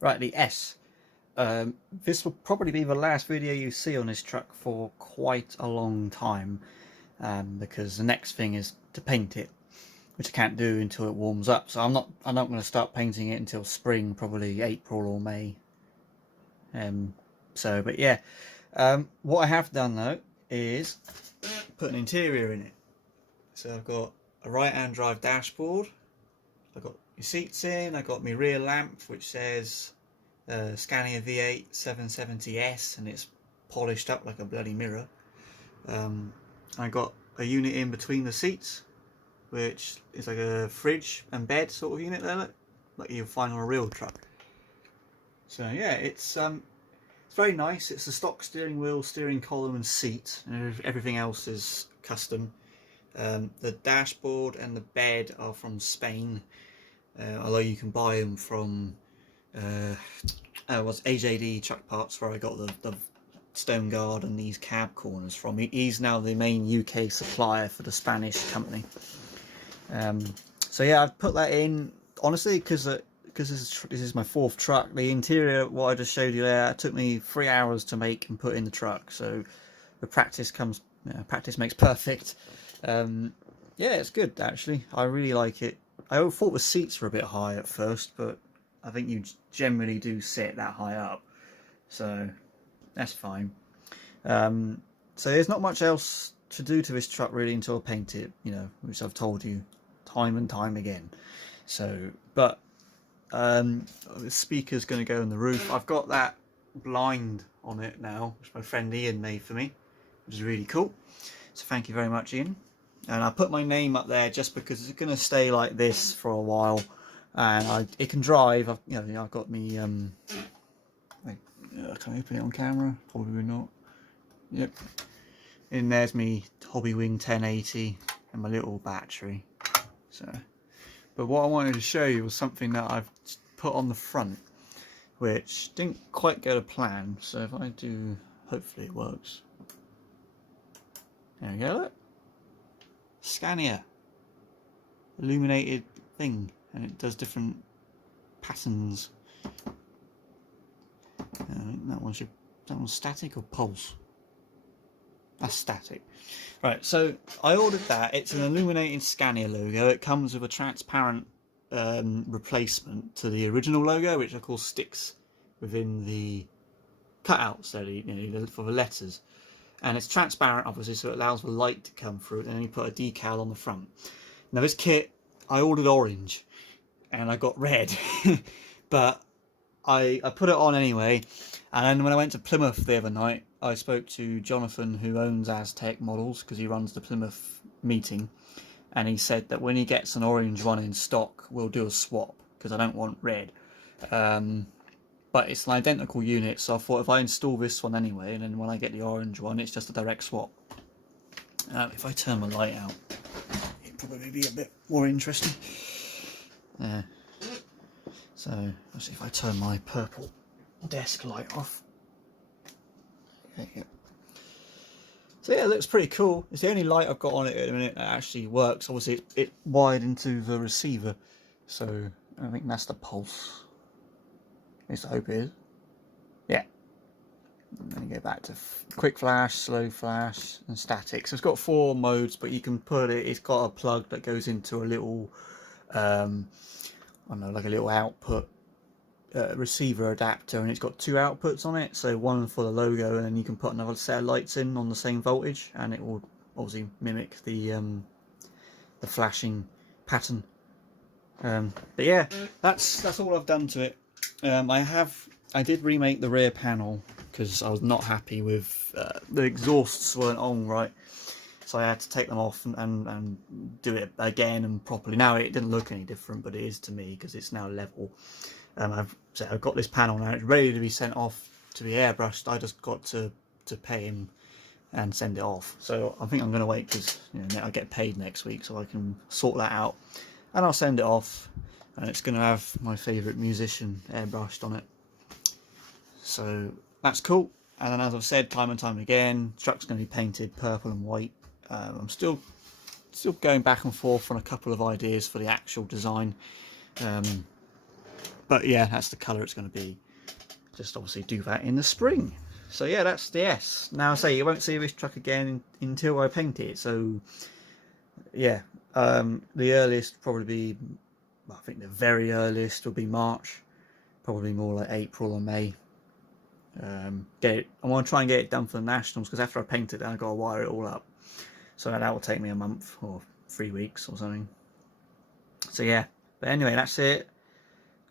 Right, the S. This will probably be the last video you see on this truck for quite a long time, because the next thing is to paint it, which I can't do until it warms up. So I'm not going to start painting it until spring, probably April or May. But yeah, what I have done though is put an interior in it. So I've got a right-hand drive dashboard. I've got my seats in. I've got my rear lamp, which says Scania V8 770S, and it's polished up like a bloody mirror. I got a unit in between the seats, which is like a fridge and bed sort of unit there, like you'll find on a real truck. So yeah, it's very nice. It's a stock steering wheel, steering column and seat, and everything else is custom. The dashboard and the bed are from Spain, although you can buy them from was AJD Truck Parts, where I got the stone guard and these cab corners from. He's now the main UK supplier for the Spanish company. So yeah, I've put that in honestly because this is my fourth truck. The interior, what I just showed you there, it took me 3 hours to make and put in the truck. So the practice practice makes perfect. Yeah, it's good actually. I really like it. I thought the seats were a bit high at first, but I think you generally do sit that high up, so that's fine. So there's not much else to do to this truck really until I paint it, which I've told you time and time again. So, but the speaker's going to go on the roof. I've got that blind on it now, which my friend Ian made for me, which is really cool. So thank you very much, Ian. And I put my name up there just because it's going to stay like this for a while, and it can drive. I've got me. Can I open it on camera? Probably not. Yep. And there's me Hobby Wing 1080 and my little battery. So, but what I wanted to show you was something that I've put on the front, which didn't quite go to plan. So if I do, hopefully it works. There we go. Look. Scania illuminated thing, and it does different patterns. That one's static or pulse? That's static. Right, so I ordered that. It's an illuminated Scania logo. It comes with a transparent replacement to the original logo, which of course sticks within the cutouts there, for the letters. And it's transparent, obviously, so it allows the light to come through, and then you put a decal on the front. Now this kit, I ordered orange, and I got red, but I put it on anyway. And then when I went to Plymouth the other night, I spoke to Jonathan, who owns Aztec Models, because he runs the Plymouth meeting, and he said that when he gets an orange one in stock, we'll do a swap, because I don't want red. But it's an identical unit, so I thought if I install this one anyway, and then when I get the orange one, it's just a direct swap. If I turn my light out, it'd probably be a bit more interesting. So let's see if I turn my purple desk light off. There you go. So yeah, it looks pretty cool. It's the only light I've got on it at the minute that actually works. Obviously it wired into the receiver, so I think that's the pulse. At least I hope it is. Yeah. And then you go back to quick flash, slow flash, and static. So it's got 4 modes, but you can put it. It's got a plug that goes into a little, I don't know, like a little output receiver adapter, and it's got 2 outputs on it. So one for the logo, and then you can put another set of lights in on the same voltage, and it will obviously mimic the flashing pattern. But yeah, that's all I've done to it. I did remake the rear panel because I was not happy with the exhausts weren't on right, so I had to take them off and do it again and properly. Now it didn't look any different, but it is to me because it's now level. I've got this panel now, it's ready to be sent off to be airbrushed. I just got to pay him and send it off, so I think I'm going to wait because I get paid next week, so I can sort that out and I'll send it off. And it's going to have my favourite musician airbrushed on it. So that's cool. And then, as I've said time and time again, the truck's going to be painted purple and white. I'm still going back and forth on a couple of ideas for the actual design. But yeah, that's the colour it's going to be. Just obviously do that in the spring. So yeah, that's the S. Now I say you won't see this truck again until I paint it. So yeah, the earliest probably be, well, I think the very earliest will be March, probably more like April or May. I want to try and get it done for the Nationals, because after I paint it, then I've got to wire it all up. So that will take me a month or 3 weeks or something. So yeah, but anyway, that's it.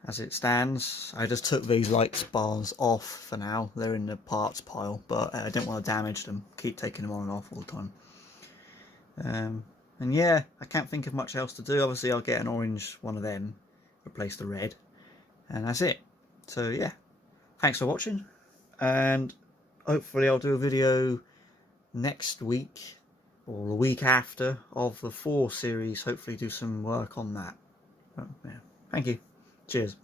As it stands, I just took these lights bars off for now. They're in the parts pile, but I didn't want to damage them. Keep taking them on and off all the time. And yeah, I can't think of much else to do. Obviously, I'll get an orange one of them, replace the red, and that's it. So yeah, thanks for watching, and hopefully I'll do a video next week or the week after of the 4 series. Hopefully do some work on that. But, yeah. Thank you. Cheers.